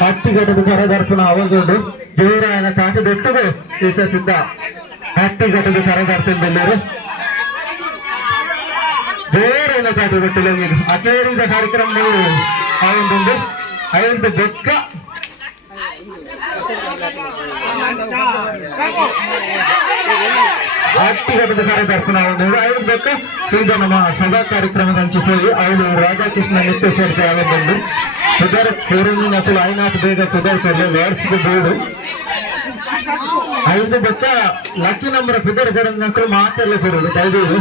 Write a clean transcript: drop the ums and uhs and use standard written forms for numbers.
ಹಟ್ಟಿಘಟ್ಟದ ಕರದರ್ಪಣ ಅವಗೊಂಡು ದೇವರಾಯನ ಚಾಟದೊಟ್ಟಿಗೆ ಎಸೆತಿದ್ದ ಹಟ್ಟಿಘಟ್ಟದ ಕರದರ್ಪಣೆಲ್ಲರೂ ದೇವರಾಯನ ಚಾಟದೊಟ್ಟಿಗೆ ಅಚೇರಿದ ಕಾರ್ಯಕ್ರಮ ಅವೊಂದುಂಡು ಐದು ಬೆಕ್ಕ ಹಟ್ಟಿಘಟ್ಟದ ಕರದರ್ಪಣ ಅವೊಂದು ಐದು ಬೆಕ್ಕ ಸೀದಾ ನಮ್ಮ ಸಭಾ ಕಾರ್ಯಕ್ರಮದ ಹಂಚಿపోయి ಅವರು ರಾಧಾಕೃಷ್ಣ ನಿತ್ಯೇಶ್ವರ ಅವೊಂದು कुदर कोरनी नकल आयनाथ बेग कुदर कर वर्ड्स के बोर्ड ऐद बक्क लकी नंबर कुदर कर नकल माटले कोरल दयदीदु